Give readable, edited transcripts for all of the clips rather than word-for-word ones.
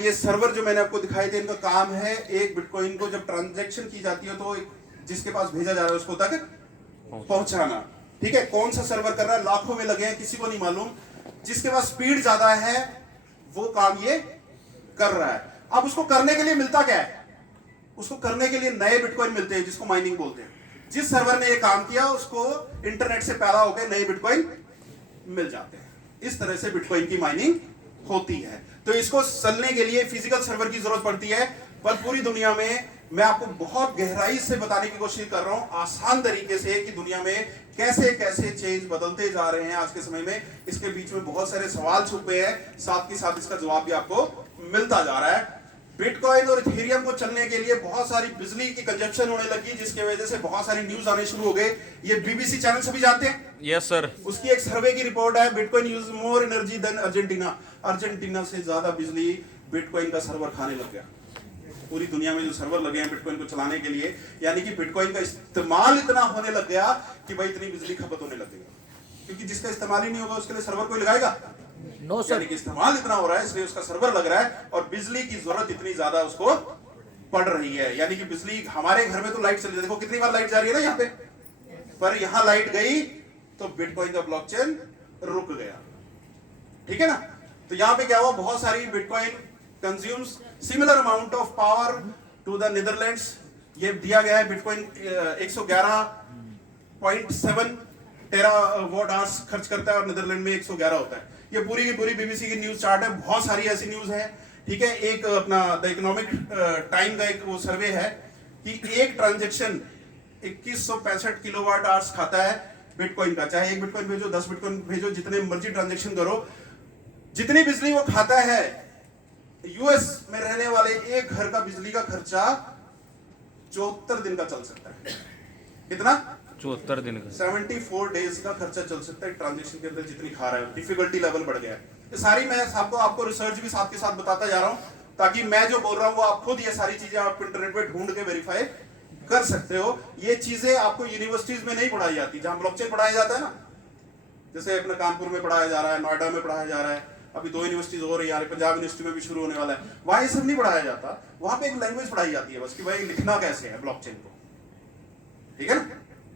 ये सर्वर जो मैंने आपको दिखाए थे, इनका काम है एक बिटकॉइन को जब ट्रांजैक्शन की जाती है तो जिसके पास भेजा जा रहा है उसको तक पहुंचाना। ठीक है, कौन सा सर्वर कर रहा है, लाखों में लगे हैं, किसी को नहीं मालूम। जिसके पास स्पीड ज्यादा है वो काम ये कर रहा है। अब उसको करने के लिए मिलता क्या है, उसको करने के लिए नए बिटकॉइन मिलते हैं जिसको माइनिंग बोलते हैं। जिस सर्वर ने ये काम किया उसको इंटरनेट से पैदा होकर नए बिटकॉइन मिल जाते हैं। इस तरह से बिटकॉइन की माइनिंग होती है। तो इसको चलने के लिए फिजिकल सर्वर की जरूरत पड़ती है, पर पूरी दुनिया में मैं आपको बहुत गहराई से बताने की कोशिश कर रहा हूं आसान तरीके से कि दुनिया में कैसे कैसे चेंज बदलते जा रहे हैं आज के समय में। इसके बीच में बहुत सारे सवाल छुपे हैं, साथ के साथ इसका जवाब भी आपको मिलता जा रहा है। बिटकॉइन और इथेरियम को चलने के लिए बहुत सारी बिजली की कंजप्शन होने लगी, जिसकी वजह से बहुत सारी न्यूज आने शुरू हो गए। ये बीबीसी चैनल सभी जानते हैं? Yes sir. उसकी एक सर्वे की रिपोर्ट है, Bitcoin use more energy than Argentina. Argentina से ज्यादा बिजली बिटकॉइन का सर्वर खाने लग गया। पूरी दुनिया में जो सर्वर लगे हैं बिटकॉइन को चलाने के लिए, यानी कि बिटकॉइन का इस्तेमाल इतना होने लग गया कि भाई इतनी बिजली खपत होने लग गई। क्योंकि जिसका इस्तेमाल ही नहीं होगा उसके लिए सर्वर कोई लगाएगा? No sir. यानी कि इस्तेमाल इतना हो रहा है इसलिए उसका सर्वर लग रहा है और बिजली की जरूरत इतनी ज्यादा उसको पड़ रही है। यानी कि बिजली, हमारे घर में तो लाइट चली, देखो कितनी बार लाइट जा रही है ना यहाँ पे, पर यहाँ लाइट गई तो बिटकॉइन का ब्लॉकचेन रुक गया। ठीक है ना? तो यहाँ पे क्या हुआ, बहुत सारी Bitcoin consumes similar amount of power to the Netherlands. ये दिया गया है, बिटकॉइन 111.7 टेरावाट आवर्स खर्च करता है और नीदरलैंड में 111 होता है। ये पूरी की पूरी बीबीसी की न्यूज चार्ट है, बहुत सारी ऐसी न्यूज है। ठीक है, एक अपना द इकोनॉमिक टाइम का एक वो सर्वे है कि एक ट्रांजैक्शन 2165 किलोवाट आवर्स खाता है बिटकॉइन का। चाहे एक बिटकॉइन भेजो, 10 बिटकॉइन भेजो, जितने मर्जी ट्रांजैक्शन करो, जितनी बिजली वो खाता है, यूएस में रहने वाले एक घर का बिजली का खर्चा 74 दिन का चल सकता है। कितना? 74 दिन का। 74 डेज का खर्चा चल सकता है ट्रांजैक्शन के अंदर जितनी खा रहा है। डिफिकल्टी लेवल बढ़ गया है। ये सारी मैं आपको रिसर्च भी साथ के साथ बताता जा रहा हूं, ताकि मैं जो बोल रहा हूं वो आप खुद ये सारी चीजें आप इंटरनेट पे ढूंढ के वेरीफाई कर सकते हो। ये चीजें आपको यूनिवर्सिटीज में नहीं पढ़ाई जाती, जहां ब्लॉकचेन पढ़ाया जाता है ना, जैसे अपने कानपुर में पढ़ाया जा रहा है, नोएडा में पढ़ाया जा रहा है, अभी 2 यूनिवर्सिटीज हो रही है, पंजाब यूनिवर्सिटी में भी शुरू होने वाला है। वहां ये सब नहीं पढ़ाया जाता, वहां पे एक लैंग्वेज पढ़ाई जाती है बस कि भाई लिखना कैसे है ब्लॉकचेन को। ठीक है ना?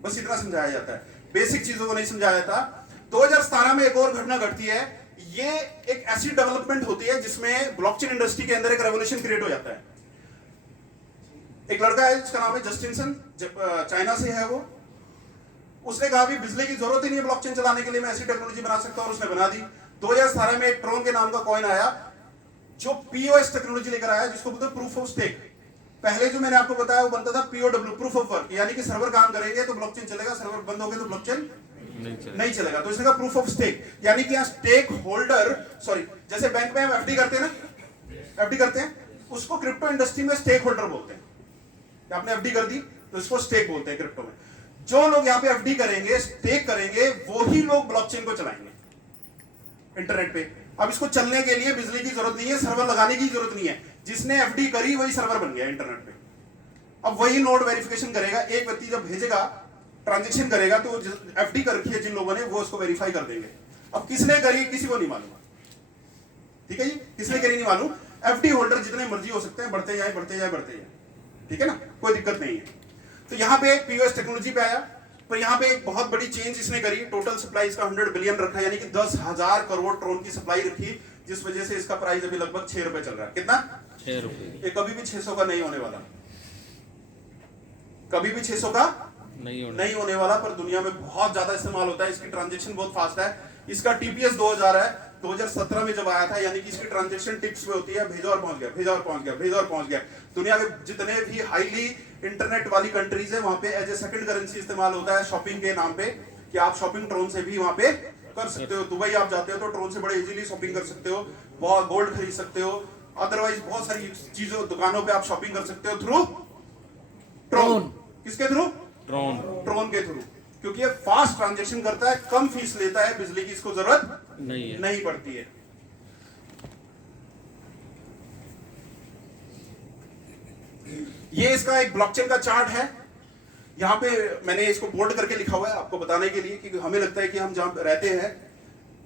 बस इतना समझाया जाता है, बेसिक चीजों को नहीं समझाया जाता। 2017 में एक और घटना घटती है। ये एक ऐसी डेवलपमेंट होती है जिसमें ब्लॉकचेन इंडस्ट्री के अंदर एक रेवोल्यूशन क्रिएट हो जाता है। एक लड़का है जिसका नाम है जस्टिन सन, चाइना से है वो। उसने कहा भी बिजली की जरूरत ही नहीं है ब्लॉकचेन चलाने के लिए, मैं ऐसी टेक्नोलॉजी बना सकता हूं, और उसने बना दी। 2017 में एक ट्रोन के नाम का कॉइन आया जो पीओएस टेक्नोलॉजी लेकर आया, जिसको बोलते हैं प्रूफ ऑफ स्टेक। पहले जो मैंने आपको बताया वो बनता था पीओडब्ल्यू, प्रूफ ऑफ वर्क, यानी कि सर्वर काम करेंगे तो ब्लॉकचेन चलेगा, सर्वर बंद हो गए तो ब्लॉकचेन नहीं चलेगा। तो इसने कहा प्रूफ ऑफ स्टेक, यानी कि यहाँ स्टेक होल्डर, सॉरी, जैसे बैंक में हम एफडी करते हैं ना, एफडी करते हैं, उसको क्रिप्टो इंडस्ट्री में स्टेक होल्डर बोलते हैं। आपने एफडी कर दी तो इसको स्टेक बोलते हैं क्रिप्टो में। जो लोग यहाँ पे एफडी करेंगे, स्टेक करेंगे, वो ही लोग ब्लॉकचेन को चलाएंगे इंटरनेट पे। अब इसको चलने के लिए बिजली की जरूरत नहीं है, सर्वर लगाने की जरूरत नहीं है। जिसने एफडी करी वही सर्वर बन गया इंटरनेट पे। अब वही नोड वेरिफिकेशन करेगा। एक व्यक्ति जब भेजेगा, ट्रांजैक्शन करेगा, तो एफडी कर रखी है जिन लोगों ने, वो उसको वेरीफाई कर देंगे। अब किसने करी किसी को नहीं मालूम। ठीक है जी, किसने करी नहीं मालूम। एफडी होल्डर जितने मर्जी हो सकते हैं, बढ़ते जाए बढ़ते जाए बढ़ते जाए। ठीक है ना, कोई दिक्कत नहीं है। तो यहाँ पे पीओएस टेक्नोलॉजी पे आया, पर यहाँ पे एक बहुत बड़ी चेंज इसने करी। टोटल सप्लाई इसका 100 बिलियन रखा, यानी कि 10,000 करोड़ ट्रोन की सप्लाई रखी, जिस वजह से इसका प्राइस अभी लगभग 6 रुपए चल रहा है। कितना? 6 रुपए। ये कभी भी 600 का नहीं होने वाला, कभी भी 600 का नहीं होने वाला। पर दुनिया में बहुत ज्यादा इस्तेमाल होता है, इसकी ट्रांजैक्शन बहुत फास्ट है। इसका टीपीएस 2000 है, 2017 में जब आया था, यानी कि इसकी ट्रांजैक्शन टिप्स पे होती है, भेजा और पहुंच गया, भेजा और पहुंच गया, भेजा और पहुंच गया। दुनिया के जितने भी हाईली इंटरनेट वाली कंट्रीज है, वहां पे एज ए सेकंड करेंसी इस्तेमाल होता है शॉपिंग के नाम पे, कि आप शॉपिंग ट्रोन से भी वहां पे कर सकते हो। दुबई आप जाते हो तो ट्रोन से बड़े इजीली शॉपिंग कर सकते हो, बहुत गोल्ड खरीद सकते हो, अदरवाइज बहुत सारी चीजों दुकानों पे आप शॉपिंग कर सकते हो थ्रू ट्रोन। किसके थ्रू? ट्रोन के थ्रू, क्योंकि ये फास्ट ट्रांजैक्शन करता है, कम फीस लेता है, बिजली की इसको जरूरत नहीं पड़ती है। ये इसका एक ब्लॉकचेन का चार्ट है। यहाँ पे मैंने इसको बोल्ड करके लिखा हुआ है आपको बताने के लिए, क्योंकि हमें लगता है कि हम जहां रहते हैं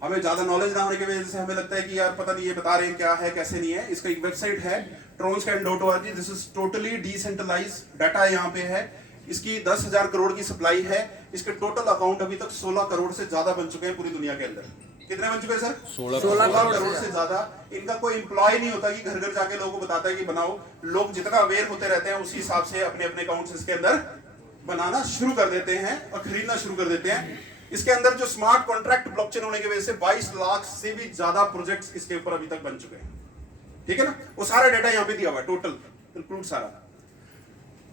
हमें ज्यादा नॉलेज ना होने की वजह से हमें लगता है कि यार पता नहीं ये बता रहे हैं क्या है कैसे नहीं है। इसका एक वेबसाइट है tronscan.org। This is totally decentralise data यहाँ पे है। इसकी 10,000 करोड़ की सप्लाई है। इसके टोटल अकाउंट अभी तक 16 करोड़ से ज्यादा बन चुके हैं पूरी दुनिया के अंदर। कितने बन चुके हैं सर? 16 करोड़ से ज्यादा। इनका कोई एम्प्लॉय नहीं होता कि घर घर जाके लोगों को बताता है कि बनाओ। लोग जितना अवेयर होते रहते हैं उसी हिसाब से अपने अपने अकाउंट्स इसके अंदर बनाना शुरू कर देते हैं और खरीदना शुरू कर देते हैं। इसके अंदर जो स्मार्ट कॉन्ट्रैक्ट ब्लॉकचेन होने की वजह से 22 लाख से भी ज्यादा प्रोजेक्ट्स इसके ऊपर अभी तक बन चुके हैं। ठीक है ना? वो सारा डाटा यहाँ पे दिया हुआ है, टोटल इंक्लूड सारा।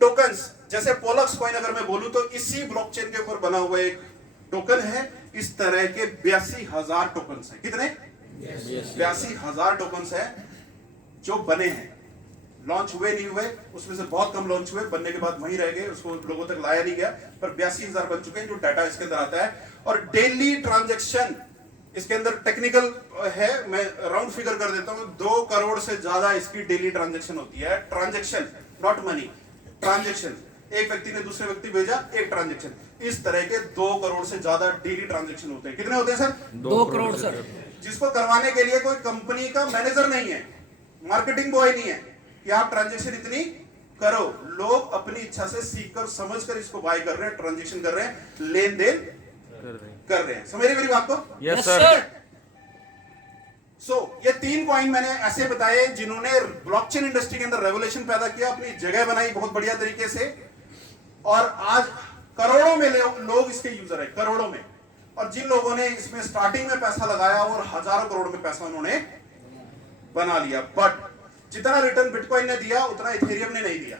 टोकन्स जैसे पोलक्स कॉइन अगर मैं बोलूं तो इसी ब्लॉकचेन के ऊपर बना हुआ एक टोकन है। इस तरह के 82,000 टोकन्स हैं। कितने? 82,000 टोकन्स हैं जो बने हैं। लॉन्च हुए नहीं हुए, उसमें से बहुत कम लॉन्च हुए, बनने के बाद वहीं रह गए, उसको लोगों तक लाया नहीं गया, पर 82,000 बन चुके हैं जो डाटा इसके अंदर आता है। और डेली ट्रांजैक्शन इसके अंदर टेक्निकल है, मैं राउंड फिगर कर देता हूं, 2 करोड़ से ज्यादा इसकी डेली ट्रांजैक्शन होती है। Transaction, not money, transaction. एक व्यक्ति ने दूसरे व्यक्ति भेजा, एक ट्रांजैक्शन। इस तरह के 2 करोड़ से ज्यादा डेली ट्रांजैक्शन होते हैं। कितने होते हैं सर? 2 करोड़ सर। जिसको करवाने के लिए कोई कंपनी का मैनेजर नहीं है, मार्केटिंग बॉय नहीं है कि आप ट्रांजैक्शन इतनी करो। लोग अपनी इच्छा से सीखकर समझकर इसको बाय कर रहे हैं, ट्रांजैक्शन कर रहे हैं, लेन देन कर रहे हैं। समझ रहे मेरी बात को? Yes sir. सो ये 3 कॉइन मैंने ऐसे बताए जिन्होंने ब्लॉकचेन इंडस्ट्री के अंदर रेवोल्यूशन पैदा किया, अपनी जगह बनाई बहुत बढ़िया तरीके से, और आज करोड़ों में लोग इसके यूजर है, करोड़ों में। और जिन लोगों ने इसमें स्टार्टिंग में पैसा लगाया और हजारों करोड़ में पैसा उन्होंने बना लिया। बट जितना रिटर्न बिटकॉइन ने दिया उतना इथेरियम ने नहीं दिया,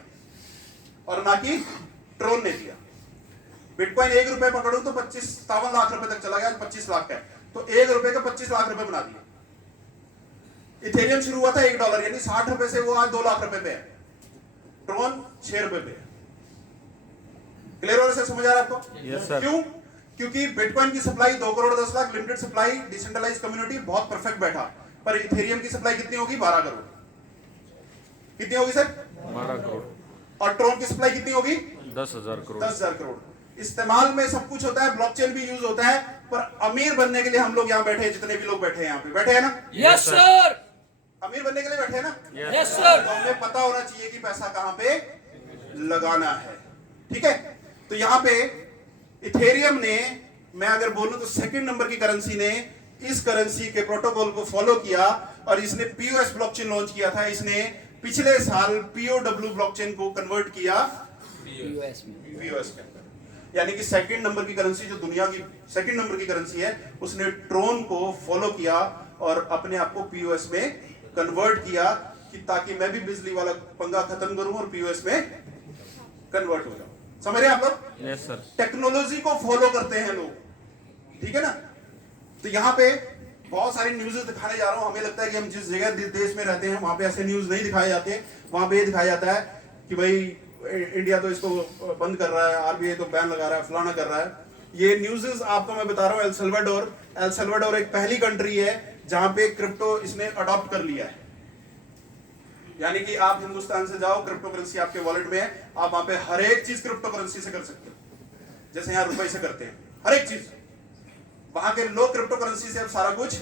और ना कि ट्रोन ने दिया। बिटकॉइन 1 रुपए पकड़ू तो 57 लाख रुपए तक चला गया, 25 लाख का है, तो 1 रुपए का 25 लाख रुपए बना दिया। इथेरियम शुरू हुआ था $1, यानी 60 रुपए से वो आज 2 लाख रुपए पे है। ट्रोन 6 रुपए पे है। क्लियर हो रहा है? समझ आ रहा है आपको? Yes sir. क्यों? क्योंकि बिटकॉइन की supply 2 crore 10 lakh, limited supply, decentralised community, बहुत परफेक्ट बैठा। पर इथेरियम की सप्लाई कितनी होगी? 12 करोड़। कितनी होगी सर? 12 करोड़। और ट्रोन की सप्लाई कितनी होगी? 10,000 करोड़। 10,000 करोड़। इस्तेमाल में सब कुछ होता है, ब्लॉकचेन भी यूज होता है, पर अमीर बनने के लिए हम लोग यहाँ बैठे हैं, जितने भी लोग बैठे हैं यहाँ पे, बैठे हैं ना? Yes sir. अमीर बनने के लिए बैठे हैं ना? Yes sir. तो हमें पता होना चाहिए कि पैसा कहां पे लगाना है। ठीक है? तो यहाँ पे इथेरियम ने, मैं अगर बोलूं तो सेकंड नंबर की करेंसी ने इस करेंसी के प्रोटोकॉल को फॉलो किया, और इसने पीओएस ब्लॉकचेन लॉन्च किया था। इसने पिछले साल पीओडब्ल्यू ब्लॉकचेन को कन्वर्ट किया यूएस में। पीओएस के अंदर। यानी कि सेकंड नंबर की करेंसी, जो दुनिया की सेकंड नंबर की करेंसी है, उसने ट्रोन को फॉलो किया और अपने आप को पीओएस में कन्वर्ट किया, कि ताकि मैं भी बिजली वाला पंगा खत्म करूं और पीओएस में कन्वर्ट हो जाऊं। समझ रहे हैं आप लोग? Yes sir. टेक्नोलॉजी को फॉलो करते हैं लोग, ठीक है ना? तो यहाँ पे बहुत सारी न्यूज़ दिखाने जा रहा हूं। हमें लगता है कि हम जिस जगह देश में रहते हैं वहां पे ऐसे न्यूज़ नहीं दिखाए जाते। वहां पे ये दिखाया जाता है कि भाई इंडिया तो इसको बंद कर रहा है, आरबीआई तो बैन लगा रहा है, फलाना कर रहा है। ये न्यूज़ आपको मैं बता रहा हूँ। एल सल्वाडोर एक पहली कंट्री है जहां पे क्रिप्टो इसने अडॉप्ट कर लिया है। यानी कि आप हिंदुस्तान से जाओ, क्रिप्टो करेंसी आपके वॉलेट में है, आप वहां पे हर एक चीज क्रिप्टो करेंसी से कर सकते हो, जैसे यहाँ रुपए से करते हैं। हर एक चीज वहां के लोग क्रिप्टो करेंसी से अब सारा कुछ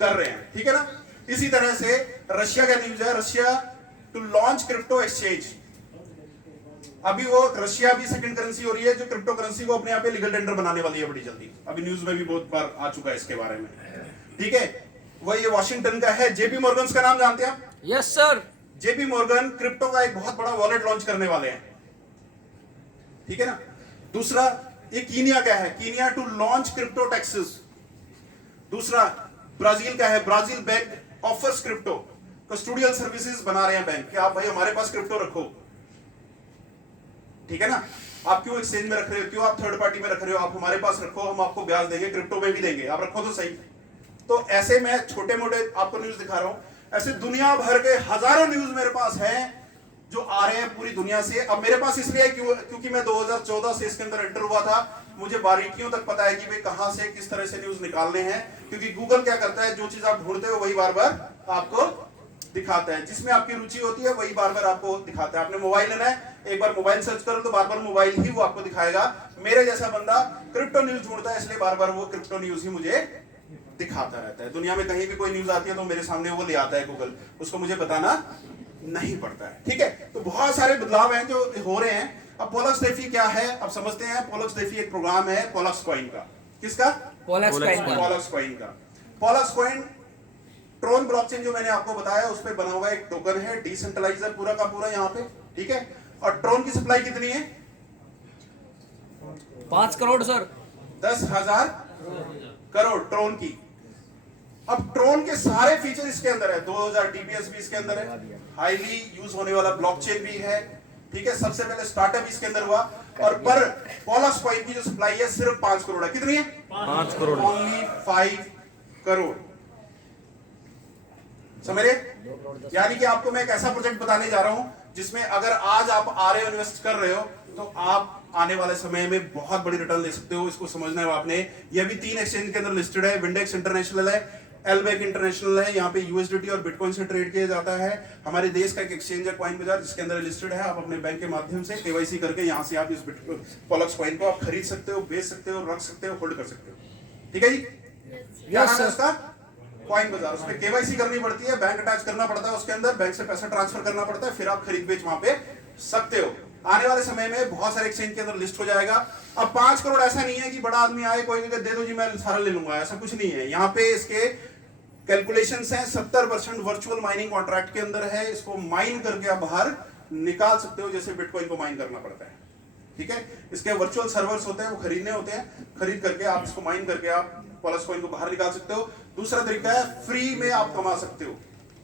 कर रहे हैं। ठीक है ना? इसी तरह से रशिया का न्यूज है, Russia to launch crypto exchange. अभी वो रशिया भी सेकंड करेंसी हो रही है जो क्रिप्टो करेंसी को अपने यहाँ पे लीगल टेंडर बनाने वाली है बड़ी जल्दी। अभी न्यूज में भी बहुत बार आ चुका है इसके बारे में। ठीक है? वो ये वॉशिंगटन का है। जेपी मॉर्गन का नाम जानते हैं आप? Yes sir. JP Morgan crypto का एक बहुत बड़ा वॉलेट लॉन्च करने वाले हैं। ठीक है ना? दूसरा ये कीनिया का है, Kenya to launch crypto taxes. दूसरा ब्राजील का है, Brazil bank offers crypto custodial services बना रहे हैं बैंक कि आप भाई हमारे पास क्रिप्टो रखो। ठीक है ना? आप क्यों एक्सचेंज में रख रहे हो, क्यों आप थर्ड पार्टी में रख रहे हो, आप हमारे पास रखो, हम आपको ब्याज देंगे, क्रिप्टो में भी देंगे, आप रखो तो सही। तो ऐसे मैं छोटे मोटे आपको न्यूज दिखा रहा हूं। ऐसे दुनिया भर के हजारों न्यूज मेरे पास हैं जो आ रहे हैं पूरी दुनिया से। अब मेरे पास इसलिए क्योंकि मैं 2014 से इसके अंदर एंटर हुआ था, मुझे बारीकियों तक पता है कि वे कहां से किस तरह से न्यूज निकालने हैं। क्योंकि गूगल क्या करता है, जो चीज आप ढूंढते हो वही बार बार आपको दिखाता है, जिसमें आपकी रुचि होती है वही बार बार आपको दिखाता है। आपने मोबाइल लेना है, एक बार मोबाइल सर्च करो तो बार बार मोबाइल ही वो आपको दिखाएगा। मेरे जैसा बंदा क्रिप्टो न्यूज ढूंढता है, इसलिए बार बार वो क्रिप्टो न्यूज ही मुझे दिखाता रहता है। दुनिया में कहीं भी कोई न्यूज आती है तो मेरे सामने वो ले आता है गूगल, उसको मुझे बताना नहीं पड़ता है। ठीक है, तो बहुत सारे बदलाव हैं जो हो रहे हैं। अब पोलक्स डेफी क्या है अब समझते हैं। पोलक्स डेफी एक प्रोग्राम है पोलक्स कॉइन का। किसका? Pollux coin. पोलक्स कॉइन का। पोलक्स कॉइन ट्रोन ब्लॉकचेन जो मैंने आपको बताया उस पे बना हुआ एक टोकन है, डिसेंट्रलाइजर पूरा का पूरा यहाँ पे। ठीक है, और ट्रोन की सप्लाई कितनी है? 5 करोड़ सर। 10,000 करोड़ ट्रोन की। अब ट्रोन के सारे फीचर इसके अंदर है। 2000 TPS भी इसके अंदर है, हाईली यूज होने वाला ब्लॉकचेन भी है। ठीक है, सबसे पहले स्टार्टअप इसके अंदर हुआ। और पर पोलक्स कॉइन की जो सप्लाई है सिर्फ 5 करोड़ है। कितनी है? 5 करोड़। ओनली 5 करोड़। समझ रहे? यानी कि आपको मैं एक ऐसा प्रोजेक्ट बताने जा रहा हूं जिसमें अगर आज आप आ रहे हो, इन्वेस्ट कर रहे हो, तो आप आने वाले समय में बहुत बड़ी रिटर्न ले सकते हो। इसको समझना है आपने। ये भी 3 एक्सचेंज के अंदर लिस्टेड है। विंडेक्स इंटरनेशनल है, एलबेक इंटरनेशनल है। यहाँ पे यूएसडीटी और बिटकॉइन से ट्रेड किया जाता है। हमारे देश का एक एक्सचेंज है कॉइन बाजार जिसके अंदर लिस्टेड है। आप अपने बैंक के माध्यम से केवाईसी करके यहाँ से आप इस पोलक्स कॉइन को आप खरीद सकते हो, बेच सकते हो, रख सकते हो, होल्ड कर सकते हो। ठीक है जी? क्या नाम है उसका? कॉइन बाजार। उसमें केवाईसी करनी पड़ती है, बैंक अटैच करना पड़ता है उसके अंदर, बैंक से पैसा ट्रांसफर करना पड़ता है, फिर आप खरीद बेच वहां पे सकते हो। आने वाले समय में बहुत सारे एक्सचेंज के अंदर लिस्ट हो जाएगा। अब 5 करोड़ ऐसा नहीं है कि बड़ा आदमी आए कोई दे दो जी मैं सारा ले लूंगा, ऐसा कुछ नहीं है। यहाँ पे इसके कैलकुलेशंस हैं। 70% वर्चुअल माइनिंग कॉन्ट्रैक्ट के अंदर है। इसको माइन करके आप बाहर निकाल सकते हो जैसे बिटकॉइन को माइन करना पड़ता है। ठीक है, इसके वर्चुअल सर्वर्स होते हैं, वो खरीदने होते हैं। खरीद करके आप इसको माइन करके आप पोलक्स कॉइन को बाहर निकाल सकते हो। दूसरा तरीका है फ्री में आप कमा सकते हो।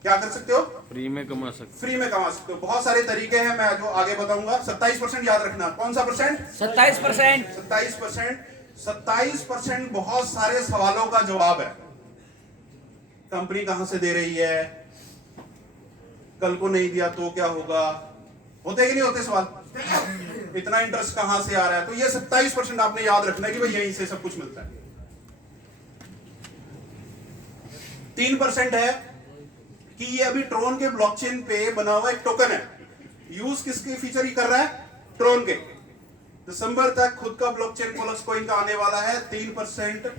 क्या कर सकते हो? फ्री में कमा सकते। फ्री में कमा सकते हो। बहुत सारे तरीके हैं, मैं जो आगे बताऊंगा। 27% याद रखना। कौन सा परसेंट? 27%। 27%। 27% बहुत सारे सवालों का जवाब है। कंपनी कहां से दे रही है, कल को नहीं दिया तो क्या होगा, होते कि नहीं होते सवाल? इतना इंटरेस्ट कहां से आ रहा है? तो ये 27% आपने याद रखना है कि भाई यहीं से सब कुछ मिलता है। 3% है कि ये अभी ट्रोन के ब्लॉकचेन पे बना हुआ एक टोकन है। यूज किसके फीचर ही कर रहा है? ट्रोन के। दिसंबर तक खुद का ब्लॉकचेन पोलक्स कॉइन का आने वाला है। 3%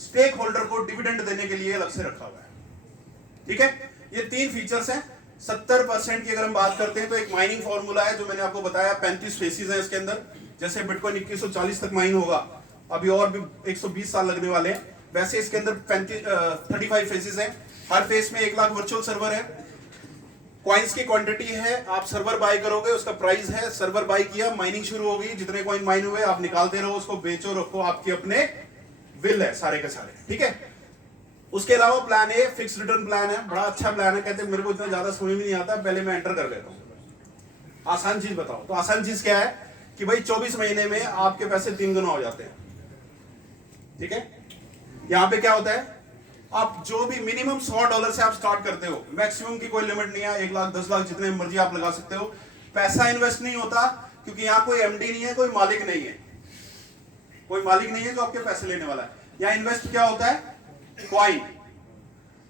स्टेक होल्डर को डिविडेंड देने के लिए अलग से रखा हुआ है। ठीक है, ये 3 फीचर्स हैं। 70% की अगर हम बात करते हैं तो एक माइनिंग फॉर्मूला है जो मैंने आपको बताया। 35 फेसेस हैं इसके अंदर। जैसे बिटकॉइन 2140 तक माइन होगा, अभी और भी 120 साल लगने वाले हैं, वैसे इसके अंदर 35 फेसेस हैं। हर फेस में 1 लाख वर्चुअल सर्वर है। कॉइन्स की क्वांटिटी है, आप सर्वर बाय करोगे, उसका प्राइस है। सर्वर बाय किया, माइनिंग शुरू होगी, जितने कॉइन माइन हुए आप निकालते रहो, उसको बेचो, रखो, आपके अपने विल है सारे के सारे। ठीक है, उसके अलावा plan a fix return plan है। बड़ा अच्छा प्लान है। कहते हैं मेरे को इतना ज्यादा समझ में नहीं आता, पहले मैं एंटर कर लेता हूं। आसान चीज बताओ तो आसान चीज क्या है कि भाई 24 महीने में आपके पैसे 3 गुना हो जाते हैं। ठीक है, यहां पे क्या होता है, आप जो भी मिनिमम $100 से आप स्टार्ट करते हो, मैक्सिमम की कोई लिमिट नहीं है। 1 लाख 10 लाख जितने मर्जी आप लगा सकते हो। पैसा इन्वेस्ट नहीं होता क्योंकि यहाँ कोई एमडी नहीं है, कोई मालिक नहीं है। कोई मालिक नहीं है जो आपके पैसे लेने वाला है। यहाँ इन्वेस्ट क्या होता है? कॉइन।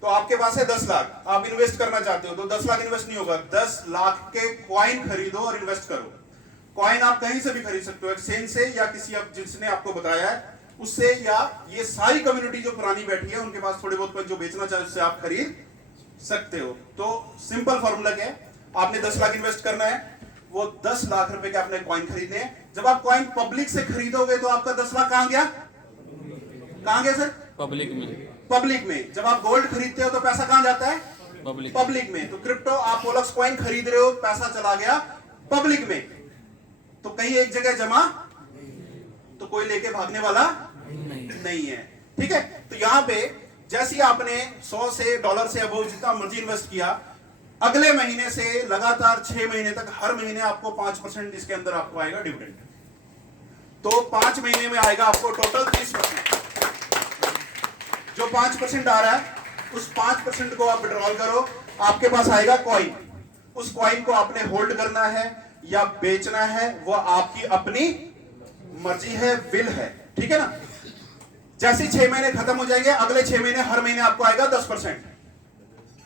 तो आपके पास है 10 लाख, आप इन्वेस्ट करना चाहते हो तो 10 लाख इन्वेस्ट नहीं होगा। 10 लाख के कॉइन खरीदो और इन्वेस्ट करो। कॉइन आप कहीं से भी खरीद सकते हो, एक्सचेंज से या किसी जिसने आपको बताया है उससे, या ये सारी कम्युनिटी जो पुरानी बैठी है उनके पास थोड़े बहुत जो बेचना चाहे उससे आप खरीद सकते हो। तो सिंपल फॉर्मूला क्या है, आपने 10 लाख इन्वेस्ट करना है, वो 10 लाख रुपए के आपने कॉइन खरीदने हैं। जब आप कॉइन पब्लिक से खरीदोगे तो आपका 10 लाख कहां गया? कहां गया सर? पब्लिक में। पब्लिक में। जब आप गोल्ड खरीदते हो तो पैसा कहां जाता है? पब्लिक में। तो क्रिप्टो आप पोलक्स कॉइन खरीद रहे हो, पैसा चला गया पब्लिक में। तो कहीं एक जगह जमा तो कोई लेके भागने वाला नहीं है। ठीक है, तो यहां पे जैसे आपने $100 से अबव जितना मर्जी इन्वेस्ट किया, अगले महीने से लगातार 6 महीने तक हर महीने आपको 5% इसके अंदर आपको आएगा डिविडेंड। तो 5 महीने में आएगा आपको टोटल 30%। जो 5% आ रहा है उस 5% को आप विड्रॉल करो, आपके पास आएगा कॉइन। उस कॉइन को आपने होल्ड करना है या बेचना है, वो आपकी अपनी मर्जी है, विल है। ठीक है ना? जैसे 6 महीने खत्म हो जाएंगे, अगले 6 महीने हर महीने आपको आएगा 10%।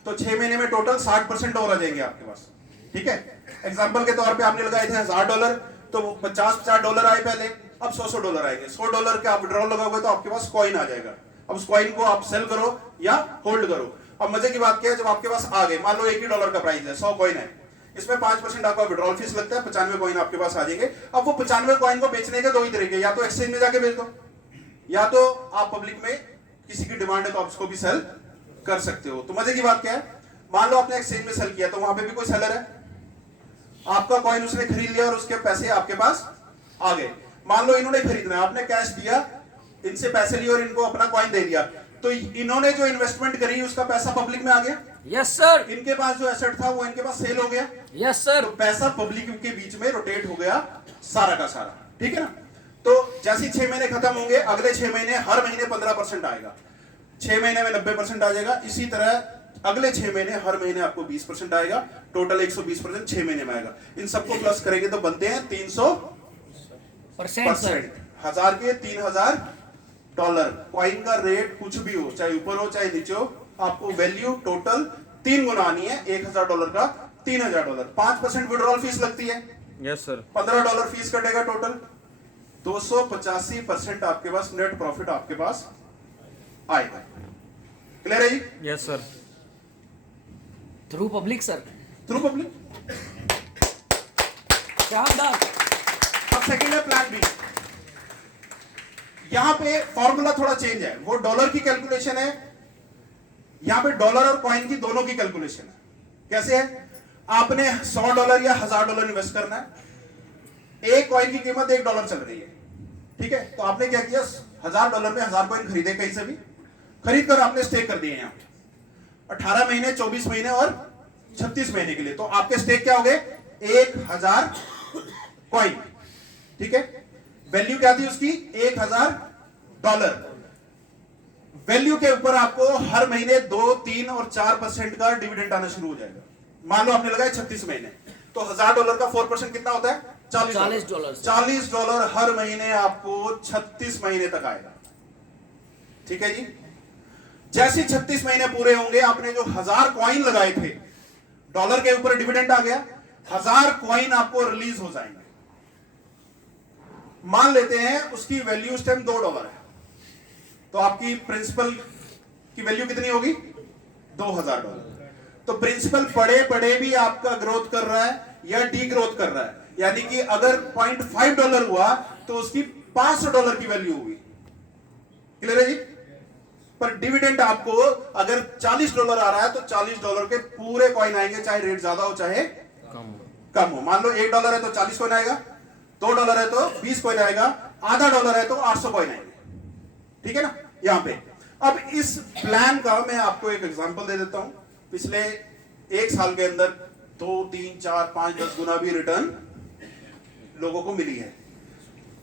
तो 6 महीने में टोटल 60% और आ जाएंगे आपके पास। ठीक है, एग्जांपल के तौर पे आपने लगाए थे $1000, तो $50 आए पहले, अब $100 आएंगे। $100 के आप विड्रॉल लगाओगे तो आपके पास कॉइन आ जाएगा। अब उस कॉइन को आप सेल करो या होल्ड करो। अब मजे की बात क्या है, जब आपके पास आ गए, मान लो $1 का प्राइस है, 100 कॉइन है, इसमें 5% आपका विड्रॉल फीस लगता है, 95 कॉइन आपके पास आ जाएंगे। अब वो 95 कॉइन को बेचने के दो ही तरीके, या तो एक्सचेंज में जाके बेच दो, या तो आप पब्लिक में किसी की डिमांड है तो आप उसको भी सेल कर सकते हो। तो मजे की बात क्या है, मान लो आपने एक्सचेंज में सेल किया तो वहां पे भी कोई सेलर है, आपका कॉइन उसने खरीद लिया और उसके पैसे आपके पास आ गए। मान लो इन्होंने खरीदना है, आपने कैश दिया, इनसे पैसे लिए और इनको अपना कॉइन दे दिया, तो इन्होंने जो इन्वेस्टमेंट करी उसका पैसा पब्लिक में आ गया। Yes sir. इनके पास जो एसेट था वो इनके पास सेल हो गया। Yes sir. तो पैसा पब्लिक के बीच में रोटेट हो गया सारा का सारा, ठीक है ना। तो जैसे 6 महीने खत्म होंगे, अगले 6 महीने हर महीने 15% आएगा, 6 महीने में 90% आ जाएगा। इसी तरह अगले 6 महीने हर महीने आपको 20% आएगा, टोटल 120% 6 महीने में आएगा। इन सबको प्लस करेंगे तो बनते हैं 300%। 1000 के $3000। कॉइन का रेट कुछ भी हो, चाहे ऊपर हो चाहे नीचे हो, आपको वैल्यू टोटल 3 गुना आनी है। $1000 का $3000। 5% विड्रॉल फीस लगती है, यस सर। $15 फीस कटेगा, टोटल 285% आपके पास नेट प्रॉफिट आपके पास आएगा। क्लियर है जी? Yes sir. Through public sir. Through public. शानदार। अब सेकंड है प्लान बी। यहां पे फॉर्मूला थोड़ा चेंज है, वो डॉलर की कैलकुलेशन है, यहां पे डॉलर और कॉइन की दोनों की कैलकुलेशन है। कैसे है, आपने $100 या $1000 इन्वेस्ट करना है, एक कॉइन की कीमत $1 चल रही है, ठीक है। तो आपने क्या किया, $1000 में 1000 कॉइन खरीदे, कहीं से भी खरीद कर आपने स्टेक कर दिए यहां 18 महीने, 24 महीने और 36 महीने के लिए। तो आपके स्टेक क्या हो गए, 1000 कॉइन, ठीक है। वैल्यू क्या थी उसकी, $1000। वैल्यू के ऊपर आपको हर महीने 2, 3 और 4% का डिविडेंड आना शुरू हो जाएगा। मान लो आपने लगाया 36 महीने, तो $1000 का 4% कितना होता है, $40। $40 हर महीने आपको 36 महीने तक आएगा, ठीक है जी। जैसे 36 महीने पूरे होंगे, आपने जो 1000 कॉइन लगाए थे, डॉलर के ऊपर डिविडेंड आ गया, 1000 कॉइन आपको रिलीज हो जाएंगे। मान लेते हैं उसकी वैल्यू उस टाइम $2 है, तो आपकी प्रिंसिपल की वैल्यू कितनी होगी, $2000। तो प्रिंसिपल पड़े पड़े भी आपका ग्रोथ कर रहा है या डी ग्रोथ कर रहा है, यानी कि अगर $0.5 हुआ तो उसकी $500 की वैल्यू होगी। क्लियर है जी? पर डिविडेंड आपको अगर $40 आ रहा है तो $40 के पूरे कॉइन आएंगे, चाहे रेट ज्यादा हो चाहे कम हो। मान लो $1 है तो 40 कॉइन आएगा, $2 है तो 20 कॉइन आएगा, आधा $1 है तो 800 कॉइन आएंगे, ठीक है ना। यहां पे अब इस प्लान का मैं आपको एक एग्जांपल दे देता हूं। पिछले 1 साल के अंदर 2, 3, 4, 5, 10 गुना भी रिटर्न लोगों को मिली है।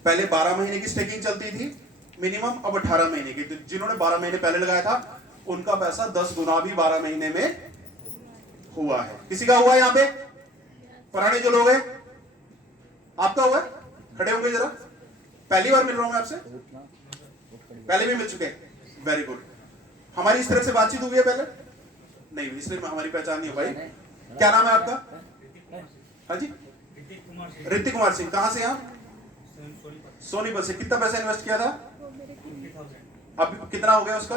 पहले 12 महीने की स्टेकिंग चलती थी मिनिमम, अब 18 महीने की। जिन्होंने 12 महीने पहले लगाया था उनका पैसा 10 गुना भी 12 महीने में हुआ है। किसी का हुआ है यहां पे, पुराने जो लोग हैं, आपका हुआ है, खड़े होंगे जरा। पहली बार मिल रहा हूं मैं आपसे, पहले भी मिल चुके हैं, वेरी गुड। हमारी इस तरह से बातचीत हुई है पहले नहीं, इसलिए हमारी पहचान नहीं हो पाई। क्या नाम है आपका? हाँ जी, ऋतिक कुमार सिंह। कहां से? यहाँ सोनीपत से। कितना पैसा इन्वेस्ट किया था? अब कितना हो गया उसका?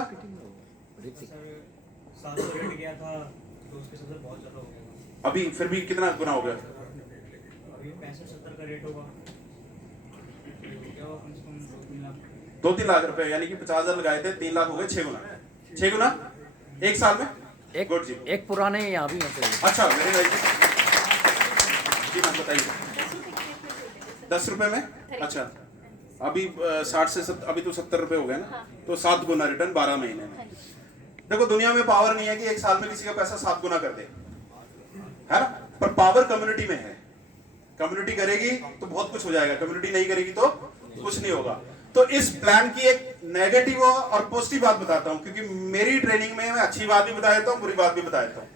गया था तो उसके साथ बहुत ज्यादा हो गया। अभी फिर भी कितना गुना हो गया? अभी 65-70 का रेट होगा, क्या होगा, कम से कम 2-3 लाख। 2-3 लाख रुपए, यानी कि 50,000 लगाए थे, 3 लाख हो गए, 6 गुना। 6 गुना 1 साल में। गुड जी। एक पुराने यहाँ भी हैं। अच्छा, वेरी नाइस जी। मैम बताइए। 10 रुपए में? अच्छा, अभी 60 से 70, अभी तो 70 रुपए हो गए ना, तो 7 गुना रिटर्न 12 महीने में। देखो, दुनिया में पावर नहीं है कि 1 साल में किसी का पैसा 7 गुना कर दे, है ना, पर पावर कम्युनिटी में है। कम्युनिटी करेगी तो बहुत कुछ हो जाएगा, कम्युनिटी नहीं करेगी तो कुछ नहीं होगा। तो इस प्लान की एक नेगेटिव और पॉजिटिव बात बताता हूं, क्योंकि मेरी ट्रेनिंग में मैं अच्छी बात भी बता देता हूं, बुरी बात भी बता देता हूं,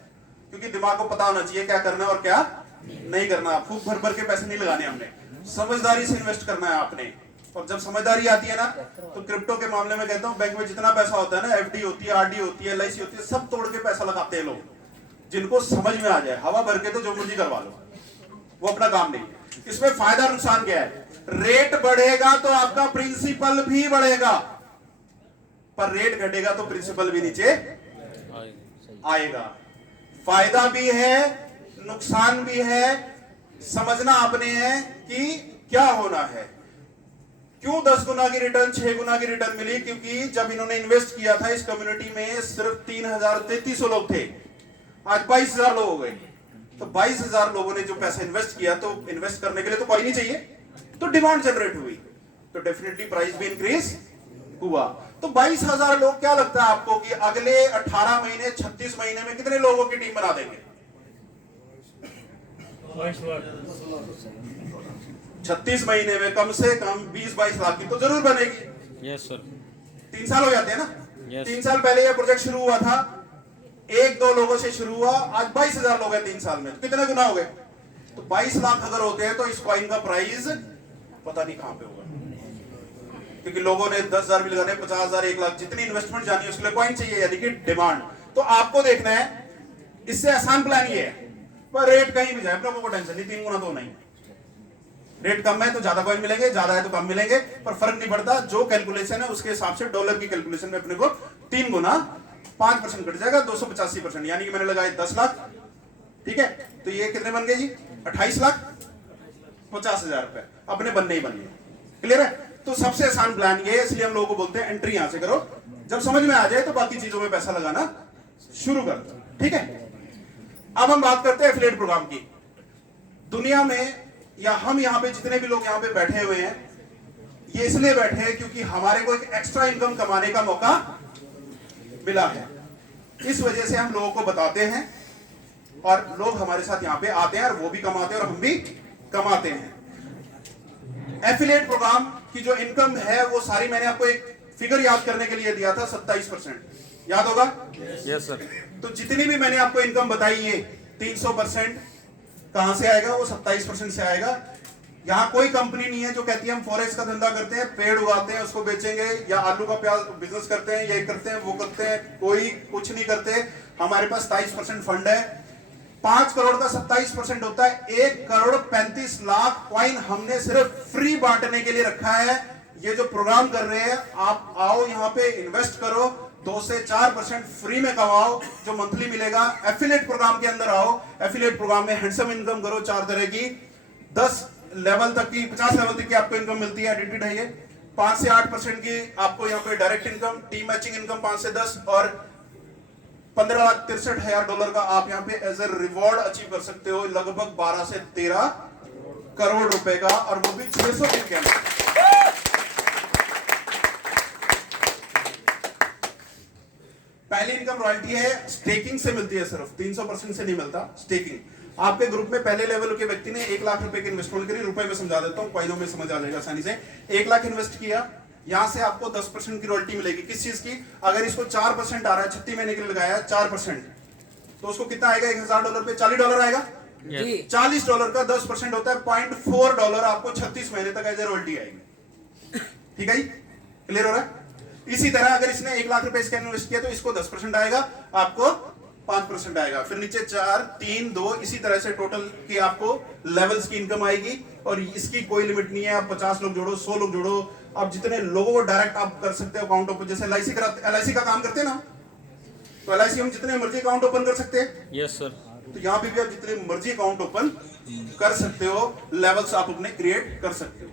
क्योंकि दिमाग को पता होना चाहिए क्या करना है और क्या नहीं करना। फूक भर भर के पैसे नहीं लगाने हमने, समझदारी से इन्वेस्ट करना है आपने। और जब समझदारी आती है ना, तो क्रिप्टो के मामले में कहता हूं, बैंक में जितना पैसा होता है ना, एफडी होती है, आरडी होती है, एलआईसी होती है, सब तोड़ के पैसा लगाते हैं लोग, जिनको समझ में आ जाए। हवा भर के तो जो मर्जी करवा लो, वो अपना काम नहीं। इसमें फायदा नुकसान क्या है? रेट बढ़ेगा तो आपका प्रिंसिपल भी बढ़ेगा। पर रेट घटेगा तो प्रिंसिपल भी नीचे आएगा। आएगा। फायदा भी है, नुकसान भी है, समझना आपने है कि क्या होना है। क्यों 10 गुना की रिटर्न, 6 गुना की रिटर्न मिली? क्योंकि जब इन्होंने इन्वेस्ट किया था इस कम्युनिटी में सिर्फ 3300 लोग थे, आज 22,000 लोग हो गए। तो 22,000 लोगों ने जो पैसा इन्वेस्ट किया, तो इन्वेस्ट करने के लिए तो कोई नहीं चाहिए, तो डिमांड जनरेट हुई, तो डेफिनेटली प्राइस भी इंक्रीज हुआ। तो 22,000 लोग, क्या लगता है आपको कि अगले 18 महीने 36 महीने में कितने लोगों की टीम बना देंगे? 36 महीने में कम से कम 20-22 लाख की तो जरूर बनेगी। Yes sir. 3 साल हो जाते हैं ना। Yes. 3 साल पहले यह प्रोजेक्ट शुरू हुआ था, 1-2 लोगों से शुरू हुआ, आज 22,000 लोग हैं 3 साल में, तो कितने गुना हो गए? तो 22 लाख अगर होते हैं तो इस कॉइन का प्राइस पता नहीं कहां पे होगा, क्योंकि लोगों ने 10,000 भी लगाने, 50,000, 1 लाख, जितनी इन्वेस्टमेंट जानी है उसके लिए कॉइन चाहिए, यानी कि डिमांड। तो आपको देखना है, इससे आसान प्लान ये है, पर रेट कहीं भी जाए अपने को टेंशन नहीं, 3 गुना तो नहीं। रेट कम है तो ज्यादा कॉइन मिलेंगे, ज्यादा है तो कम मिलेंगे, पर फर्क नहीं पड़ता। जो कैलकुलेशन है उसके हिसाब से डॉलर की कैलकुलेशन में अपने को 3 गुना 5% कट जाएगा, 285%, यानी कि मैंने लगाया 10 लाख, ठीक है, तो ये कितने बन गए जी? 28 लाख 50,000 रुपए अपने बनने ही बन गए। क्लियर है? तो सबसे आसान प्लान ये है, इसलिए हम लोगों को बोलते हैं एंट्री यहां से करो, जब समझ में आ जाए तो बाकी चीजों में पैसा लगाना शुरू कर दो। ठीक है, अब हम बात करते हैं एफिलिएट प्रोग्राम की। दुनिया में या हम यहां पे जितने भी लोग यहां पे बैठे हुए हैं, ये इसलिए बैठे हैं क्योंकि हमारे को एक एक्स्ट्रा इनकम कमाने का मौका मिला है। इस वजह से हम लोगों को बताते हैं और लोग हमारे साथ यहां पे आते हैं और वो भी कमाते हैं और हम भी कमाते हैं। एफिलिएट प्रोग्राम की जो इनकम है वो सारी मैंने आपको एक फिगर याद करने के लिए दिया था, 27%, याद होगा? Yes sir. तो जितनी भी मैंने आपको इनकम बताई है, 300% कहां से आएगा? वो 27% से आएगा। यहां कोई कंपनी नहीं है जो कहती है हम फॉरेस्ट का धंधा करते हैं, पेड़ उगाते हैं उसको बेचेंगे, या आलू का प्याज बिजनेस करते हैं, ये करते हैं वो करते हैं, कोई कुछ नहीं करते। हमारे पास 27% फंड है। 5 करोड़ का 27% होता है 1,35,00,000 कॉइन हमने सिर्फ फ्री बांटने के लिए रखा है। ये जो प्रोग्राम कर रहे हैं, आप आओ यहाँ पे इन्वेस्ट करो, 2 से 4% फ्री में कमाओ जो मंथली मिलेगा। एफिलिएट प्रोग्राम के अंदर आओ, एफिलिएट प्रोग्राम में हैंडसम इनकम करो, 4 तरह की, 10 लेवल तक की, 50 लेवल तक की आपको इनकम मिलती है, एडिटेड है ये। 5 से 8% की आपको यहाँ पे direct income, team matching income 5 से 10, और $15,63,000 का आप यहाँ पे एज ए रिवॉर्ड अचीव कर सकते हो, लगभग 12 से 13 करोड़ रुपए का, और वो भी 600 दिन के अंदर। पहली इनकम रॉयल्टी है, स्टेकिंग से मिलती है, सिर्फ 300% से नहीं मिलता। स्टेकिंग आपके ग्रुप में पहले लेवल के व्यक्ति ने 1 लाख रुपए की इन्वेस्टमेंट करी, रुपए में समझा देता हूं, कॉइनों में समझ आ जाएगा आसानी से। 1 लाख इन्वेस्ट किया, यहां से आपको 10% की रॉयल्टी मिलेगी। किस चीज की? अगर इसको 4% आ रहा है, 36 महीने के लिए लगाया 4%, तो उसको कितना आएगा? $1,000 पे $40 आएगा। जी। $40 का 10% होता है $0.4, आपको 36 महीने तक एज ए रॉयल्टी आएगी। ठीक है जी, क्लियर हो रहा है? इसी तरह अगर इसने 1 लाख रुपए इसका इन्वेस्ट किया तो इसको 10% आएगा, आपको 5% आएगा, फिर नीचे 4, 3, 2, इसी तरह से टोटल की आपको लेवल्स की इनकम आएगी। और इसकी कोई लिमिट नहीं है, आप 50 लोग जोड़ो, 100 लोग जोड़ो, आप जितने लोगों को डायरेक्ट आप कर सकते हो अकाउंट ओपन। जैसे LIC का काम करते हैं ना, तो LIC हम जितने मर्जी अकाउंट ओपन कर सकते हैं। Yes sir. तो यहाँ पे भी आप जितने मर्जी अकाउंट ओपन कर सकते हो, लेवल्स आप अपने क्रिएट कर सकते हो।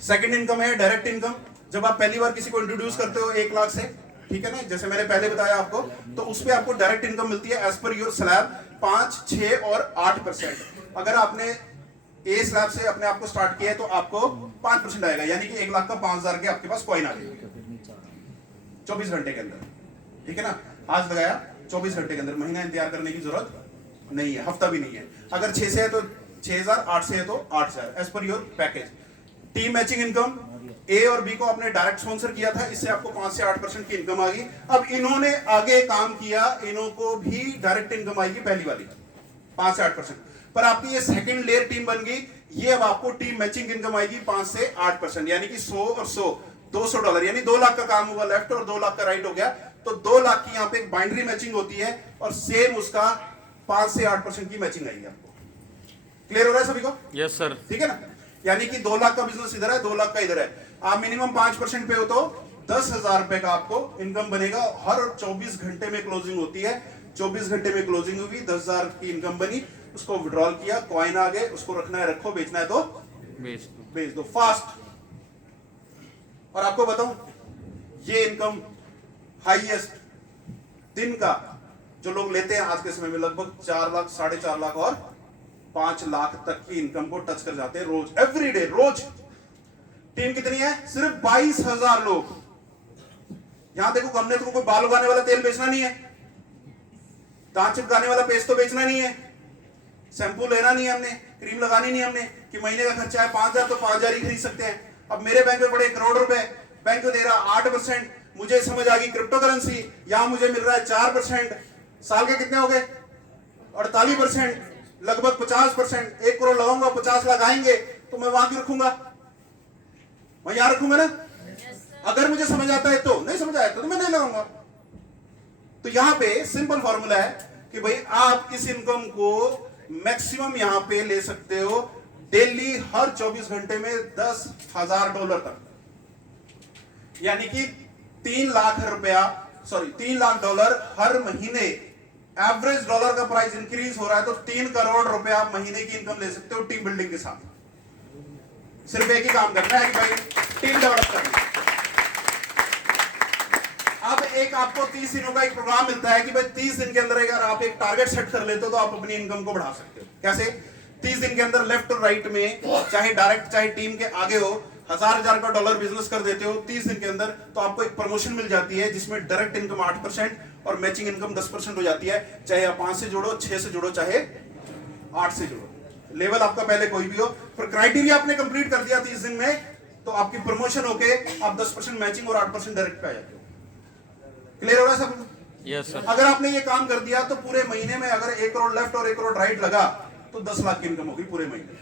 सेकंड इनकम है डायरेक्ट इनकम। जब आप पहली बार किसी को इंट्रोड्यूस करते हो 1 लाख से, ठीक है ना, जैसे मैंने पहले बताया आपको, तो उस पे आपको डायरेक्ट इनकम मिलती है एज पर योर स्लैब, 5, 6 और 8%। अगर आपने ए स्लैब से अपने आप को स्टार्ट किया है तो आपको 5% आएगा, यानी कि 1 लाख का 5,000 के आपके पास कॉइन आ जाएगा 24 घंटे के अंदर। ठीक है ना, आज लगाया 24 घंटे के अंदर, महीना इंतजार करने की जरूरत नहीं है, हफ्ता भी नहीं है। अगर 6 से है तो 6,000, 8 से है तो 8,000 as per your package. Team matching income, A और बी को आपने डायरेक्ट स्पॉन्सर किया था, इससे आपको 5 से 8% की इनकम आ गई। अब इन्होंने आगे काम किया, इनको भी डायरेक्ट इनकम आएगी पहली वाली 5 से 8%। पर आपकी ये सेकंड लेयर टीम बन गई, ये अब आपको टीम मैचिंग इनकम आएगी 5 से 8%, यानी कि 100 और 100, $200, यानी 2 लाख का काम हुआ लेफ्ट और 2 लाख का राइट हो गया। तो 2 लाख की यहाँ पे एक बाइनरी मैचिंग होती है और सेम उसका 5 से 8% की मैचिंग आएगी आपको। क्लियर हो रहा है सभी को? Yes sir. ठीक है ना, यानी कि 2 लाख का बिजनेस इधर है, 2 लाख का इधर है। आप मिनिमम 5% पे हो तो 10,000 रुपए का आपको इनकम बनेगा। हर 24 घंटे में क्लोजिंग होती है, 24 घंटे में क्लोजिंग हुई, 10,000 की इनकम बनी, उसको विड्रॉल किया, कॉइन आ गए, उसको रखना है रखो, बेचना है तो बेच दो फास्ट। और आपको बताऊं, ये इनकम हाईएस्ट दिन का जो लोग लेते हैं आज के समय में लगभग 4 लाख, 4.5 लाख और 5 लाख तक की इनकम को टच कर जाते हैं रोज, एवरीडे रोज। टीम कितनी है? सिर्फ 22,000 लोग। यहां देखो, हमने तो कोई बाल उगाने वाला तेल बेचना नहीं है, दांत चिपकाने वाला पेस्ट तो बेचना नहीं है, शैम्पू लेना नहीं है हमने, क्रीम लगानी नहीं हमने कि महीने का खर्चा है 5,000 तो 5,000 ही खरीद सकते हैं। अब मेरे बैंक में पड़े 1 करोड़ रुपए, बैंक दे रहा 8%, मुझे समझ आ गई क्रिप्टो करेंसी, यहां मुझे मिल रहा है 4%, साल के कितने हो गए? 48%, लगभग 50%। 1 करोड़ लगाऊंगा, 50 लाख आएंगे, तो मैं वहां क्यों रखूंगा? मैं यहां रखूंगा ना। अगर मुझे समझ आता है तो, नहीं समझ आया तो मैं नहीं लगाऊंगा। तो यहां पे सिंपल फॉर्मूला है कि भाई आप इस इनकम को मैक्सिमम यहां पे ले सकते हो डेली, हर 24 घंटे में $10,000 तक, यानी कि 3 लाख $3 हर महीने। एवरेज डॉलर का प्राइस इंक्रीज हो रहा है तो 3 करोड़ रुपए आप महीने की इनकम ले सकते हो टीम बिल्डिंग के साथ। सिर्फ एक ही काम करना है कि भाई टीम डेवलप करनी है। अब एक आपको 30 दिनों का एक प्रोग्राम मिलता है कि भाई 30 दिन के अंदर अगर आप एक टारगेट सेट कर लेते हो तो आप अपनी इनकम को बढ़ा सकते हो। कैसे? 30 दिन के अंदर लेफ्ट और राइट में, चाहे डायरेक्ट चाहे टीम के आगे हो, $1,000 का डॉलर बिजनेस कर देते हो 30 दिन के अंदर, तो आपको एक प्रमोशन मिल जाती है जिसमें डायरेक्ट इनकम 8% और मैचिंग इनकम 10% हो जाती है। चाहे आप 5 से जोड़ो, 6 से जोड़ो, चाहे 8 से जोड़ो, लेवल आपका पहले कोई भी हो, पर क्राइटेरिया आपने कंप्लीट कर दिया 30 दिन में तो आपकी प्रमोशन होके आप 10% मैचिंग और 8% डायरेक्ट पे आ जाते हो। क्लियर हो रहा है सब? Yes sir. अगर आपने ये काम कर दिया तो पूरे महीने में अगर 1 करोड़ लेफ्ट और 1 करोड़ राइट लगा तो 10 लाख की इनकम होगी पूरे महीने।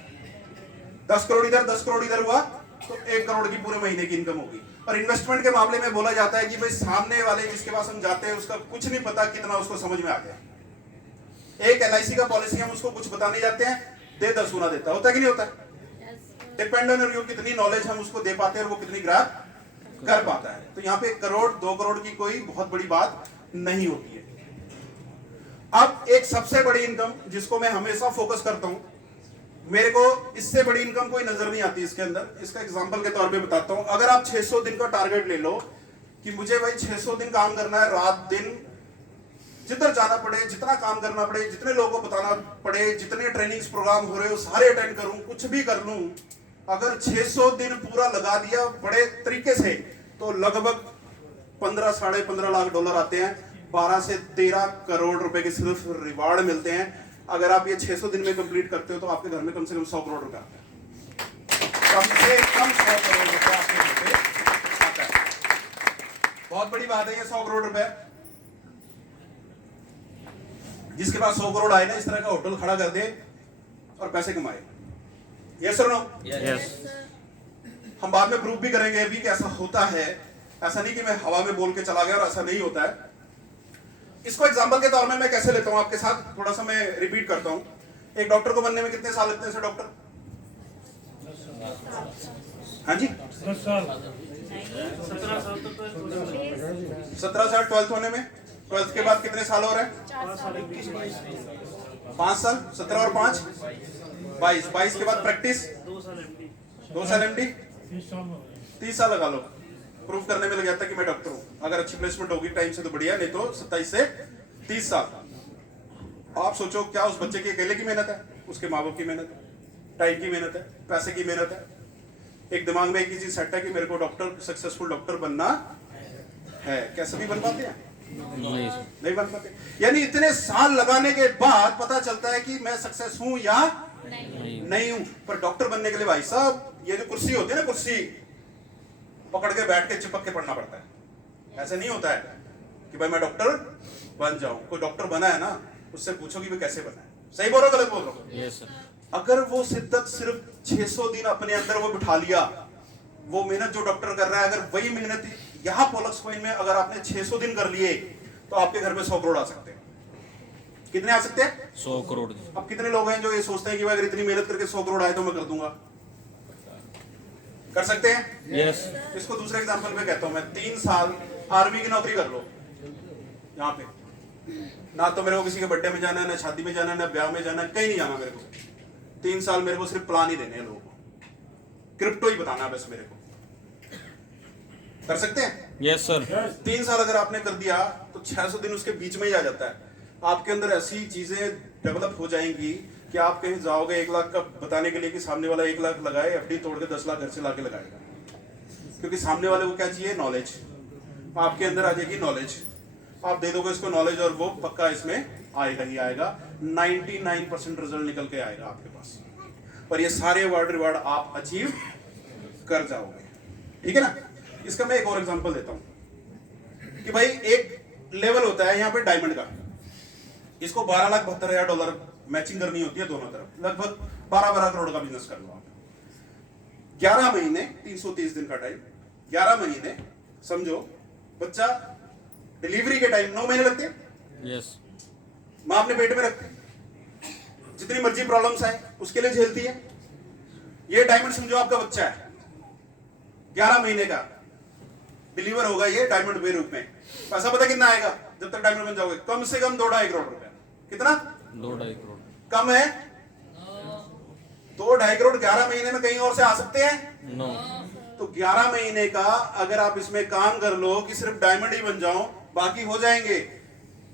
10 करोड़ इधर, 10 करोड़ इधर हुआ तो 1 करोड़ की पूरे महीने की इनकम होगी। और इन्वेस्टमेंट के मामले में बोला जाता है कि भाई सामने वाले जिसके पास हम जाते हैं उसका कुछ नहीं पता कितना उसको समझ में आ गया। एक LIC का पॉलिसी हम उसको कुछ बताने जाते हैं, दे 10 गुना देता होता है कि नहीं होता? डिपेंड ऑन यू कितनी नॉलेज हम उसको दे पाते हैं और वो कितनी ग्रैब कर पाता है। तो यहाँ पे 1 करोड़ 2 करोड़ की कोई बहुत बड़ी बात नहीं होती है। अब एक सबसे बड़ी इनकम जिसको मैं हमेशा फोकस करता हूं, मेरे को इससे बड़ी इनकम कोई नजर नहीं आती इसके अंदर। इसका एग्जांपल के तौर पे बताता हूं। अगर आप 600 दिन का टारगेट ले लो कि मुझे भाई 600 दिन काम करना है, रात दिन जिधर जाना पड़े, जितना काम करना पड़े, जितने लोगों को बताना पड़े, जितने ट्रेनिंग्स प्रोग्राम हो रहे हो सारे अटेंड करूं, कुछ भी कर लूं, अगर 600 दिन पूरा लगा दिया बड़े तरीके से तो लगभग 15 साढ़े 15 लाख डॉलर आते हैं। 12 से 13 करोड़ रुपए के सिर्फ रिवार्ड मिलते हैं। अगर आप ये 600 दिन में कंप्लीट करते हो तो आपके घर में कम से कम 100 करोड़ रुपए आता है। कम से कम 100 करोड़ रुपए आपके घर पे आता है। बहुत बड़ी बात है ये 100 करोड़ रुपए। जिसके पास 100 करोड़ आए ना, इस तरह का होटल खड़ा कर दे और पैसे कमाए। यस और नो? यस। हम बाद में प्रूफ भी करेंगे अभी कि ऐसा होता है। ऐसा नहीं कि मैं हवा में बोल के चला गया और ऐसा नहीं होता है। इसको एग्जांपल के तौर में मैं कैसे लेता हूं आपके साथ, थोड़ा सा मैं रिपीट करता हूं। एक डॉक्टर को बनने में कितने साल लगते हैं सर डॉक्टर? हाँ जी, 17 साल 12th होने में। 12th के बाद कितने साल हो रहे हैं? 5 साल। 17 और 5 22। 22 के बाद प्रैक्टिस 2 साल MD 30 साल लगा लो। प्रूफ करने में लग जाता कि मैं डॉक्टर हूं। अगर अच्छी प्लेसमेंट होगी टाइम से तो बढ़िया, नहीं तो 27 से 30 साल। आप सोचो क्या उस बच्चे की अकेले की मेहनत है? उसके माँ बाप की मेहनत है, टाइम की मेहनत है, पैसे की मेहनत है। एक दिमाग में एक ही चीज सेट है कि मेरे को डॉक्टर, सक्सेसफुल डॉक्टर बनना है। क्या सभी बन पाते हैं? नहीं बन पाते। यानी इतने साल लगाने के बाद पता चलता है कि मैं सक्सेस हूं या नहीं हूं। पर डॉक्टर बनने के लिए भाई साहब ये जो कुर्सी होती है ना, कुर्सी पकड़ के बैठ के चिपक के पढ़ना पड़ता है। ऐसे नहीं होता है कि भाई मैं डॉक्टर बन जाऊं। कोई डॉक्टर बना है ना, उससे पूछो कि वो कैसे बना है। सही बोल रहा हूं गलत बोल रहा हूं? Yes sir. अगर वो शिद्दत सिर्फ 600 दिन अपने अंदर वो बिठा लिया, वो मेहनत जो डॉक्टर कर रहा है, अगर वही मेहनत यहाँ पोलक्स कॉइन में अगर आपने 600 दिन कर लिए तो आपके घर में 100 करोड़ आ सकते हैं। कितने आ सकते हैं? 100 करोड़। अब कितने लोग हैं जो ये सोचते हैं कि अगर इतनी मेहनत करके 100 करोड़ आए तो मैं कर दूंगा? कर सकते हैं? यस इसको दूसरे एग्जांपल पे कहता हूं मैं, 3 साल आर्मी की नौकरी कर लो यहाँ पे, ना तो मेरे को किसी के बर्थडे में जाना है, ना शादी में जाना है, ना ब्याह में जाना है, कहीं नहीं जाना मेरे को। 3 साल मेरे को सिर्फ प्लान ही देने हैं लोगों को, क्रिप्टो ही बताना है बस मेरे को। कर सकते हैं? यस सर 3 साल अगर आपने कर दिया तो 600 दिन उसके बीच में ही आ जाता है। आपके अंदर ऐसी चीजें डेवलप हो जाएंगी कि आप कहीं जाओगे 1 लाख का बताने के लिए कि सामने वाला 1 लाख लगाए, एफडी तोड़ के 10 लाख घर से लाके लगाएगा, क्योंकि सामने वाले को क्या चाहिए? नॉलेज। आपके अंदर आ जाएगी नॉलेज, आप दे दोगे इसको नॉलेज और वो पक्का इसमें आएगा ही आएगा। 99% रिजल्ट निकल के आएगा आपके पास, और ये सारे अवार्ड रिवार्ड आप अचीव कर जाओगे। ठीक है ना? इसका मैं एक और एग्जांपल देता हूं कि भाई एक लेवल होता है यहाँ पे डायमंड का, इसको 12,72,000 डॉलर मैचिंग करनी होती है दोनों तरफ, लगभग 12 करोड़ का बिजनेस कर लो आप। 11 महीने 330 दिन का टाइम, 11 महीने समझो, बच्चा डिलीवरी के टाइम 9 महीने लगते हैं, यस मां अपने पेट में रखते हैं, जितनी मर्जी प्रॉब्लम्स आए उसके लिए झेलती है। ये डायमंड समझो आपका बच्चा है, 11 महीने का डिलीवर होगा ये डायमंड के रूप में। पैसा पता कितना आएगा जब तक डायमंड बन जाओगे? कम से कम 2-2.5 करोड़ रुपया। कितना? 2-2.5 करोड़ कम है? 2-2.5 करोड़ 11 महीने में कहीं और से आ सकते हैं? नो तो 11 महीने का अगर आप इसमें काम कर लो कि सिर्फ डायमंड ही बन जाओ, बाकी हो जाएंगे,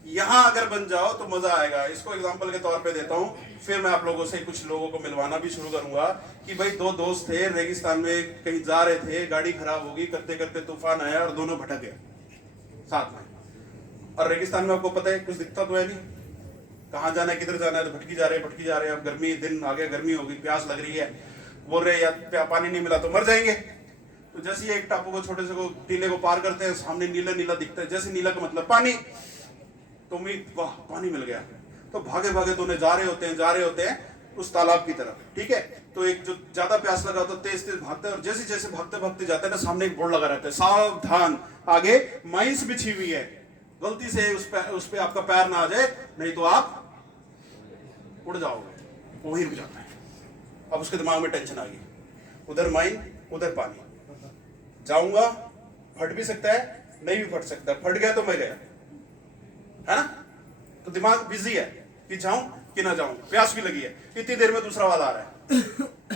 यहां अगर बन जाओ तो मजा आएगा। इसको एग्जांपल के तौर पे देता हूं, फिर मैं आप लोगों से कुछ लोगों को मिलवाना भी शुरू करूंगा कि भाई 2 दोस्त थे, रेगिस्तान में कहीं जा रहे थे, गाड़ी खराब होगी, करते करते तूफान आया और दोनों भटक गए साथ में। और रेगिस्तान में आपको पता है कुछ दिखता तो है नहीं, कहां जाना है, किधर जाना है, तो भटकी जा रहे। अब गर्मी दिन आ गया, गर्मी होगी, प्यास लग रही है, बोल रहे या पानी नहीं मिला तो मर जाएंगे। तो जैसे ही एक टापू को, छोटे से को, टीले को पार करते हैं, सामने नीला नीला दिखता है, जैसे नीला का मतलब पानी, तो उम्मीद, वाह पानी मिल गया, तो भागे भागे दोनों जा रहे होते हैं उस तालाब की तरफ। ठीक है? तो एक जो ज्यादा प्यास लगा तो तेज तेज भागता है, और जैसे जैसे भागते भागते जाते हैं ना, सामने एक बोर्ड लगा रहता है, सावधान, आगे माइंस बिछी हुई है, गलती से उस पे आपका पैर ना आ जाए, नहीं तो आप उड़ जाओगे। वही रुक जाता है। अब उसके दिमाग में टेंशन आ गई, उधर माइन उधर पानी, जाऊंगा, फट भी सकता है, नहीं भी फट सकता, फट गया तो मैं गया, है ना? तो दिमाग बिजी है कि जाऊं कि ना जाऊं, प्यास भी लगी है, इतनी देर में दूसरा वाला आ रहा है,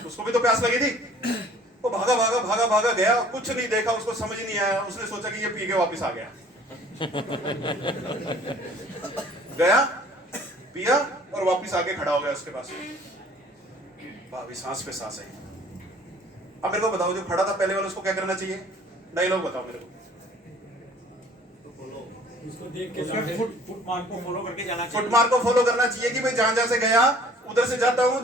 उसको भी तो प्यास लगी थी, वो भागा गया, कुछ नहीं देखा, उसको समझ नहीं आया, उसने सोचा कि ये पी के वापस आ गया। गया, पिया और वापस आके खड़ा हो गया उसके पास। भाभी सांस पे सांस है। अब मेरे को बताओ, जो खड़ा था पहले वाला, उसको क्या करना चाहिए? डायलॉग बताओ मेरे को। उसको देख के फुटमार्क को फॉलो करके जाना चाहिए। फुटमार्क को फॉलो करना चाहिए कि भाई जहां जहां से गया उधर से जाता हूं।